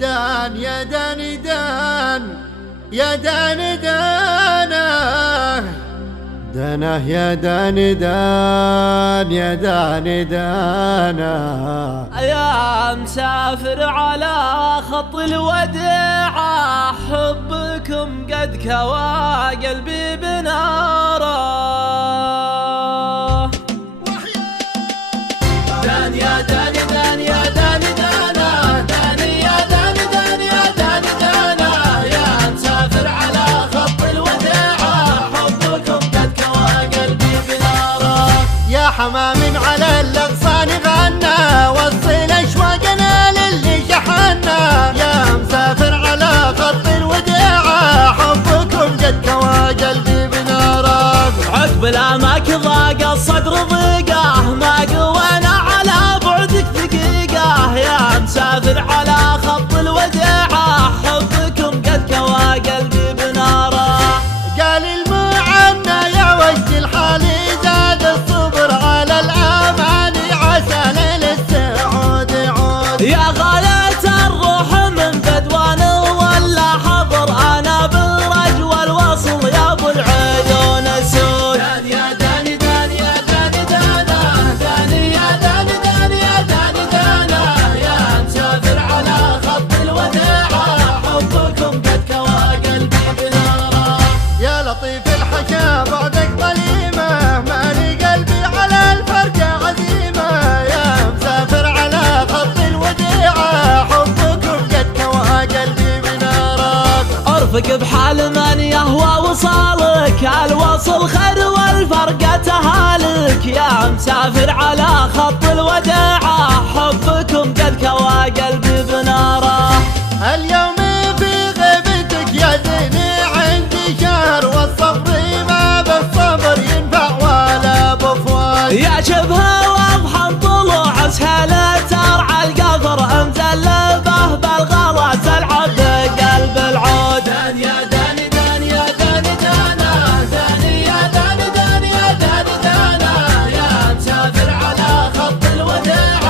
دان يا دان دان يا دان دانه دانه يا دان دان يا دان دانه يا مسافر على خط الوداع حبكم قد كوى قلبي بناره دان يا دان دان يا دان دانا دان يا دان دان يا دان دانا يا مسافر على خط الوداع حبكم قد كوى قلبي بناره يا حمام على الأغصان غنى وصل أشواقنا للي شحنا يا مسافر على خط الوداع حبكم قد كوى قلبي بناره عقب الأماك ضاق الصدر ضيقه ما قوينا على بعدك دقيقه يا مسافر على خط الوداع حبكم قد كوى قلبي بناره قال المعنى يا وجد الحال زاد الصبر على الأماني عسى ليل السعود يعود يا غاية الروح من بدوان ولا حضر أنا بالرج والوصل يا أبو العيون السود دان يا دان دان يا دان دانا دان يا دان دان يا دان دانا يا مسافر على خط الوداع حبكم قد كوى قلبي بناره يا لطيف الحكا بعدك ظليمة مالي قلبي على الفرقة عزيمة يا مسافر على خط الوديعة حبكم قد كوى قلبي بنارك ارفق بحال من يهوى وصالك الوصل خير والفرقة تهالك يا مسافر على خط الوداع حبكم قد كوى قلبي بناره اليوم في غيبتك يا زيني عندي شهر والصبر ما بالصبر ينفع ولا بفوات يا شبه واضحا طلوع سهلة ترعى القفر مزلبه بالغلا تلعب بقلب العود دان يا دان دان يا دان دانا دان يا دان دان يا دان دانا يا مسافر على خط الوداع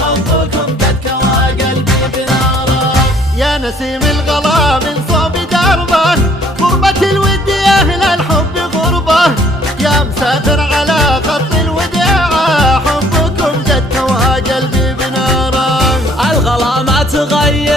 حبكم قد كوى قلبي بناره يا نسيم الغلا من صوب دربه غربة الود يا أهل الحب غربة يا مسافر على خط الوداع حبكم قد كوى قلبي بناره الغلا ما تغير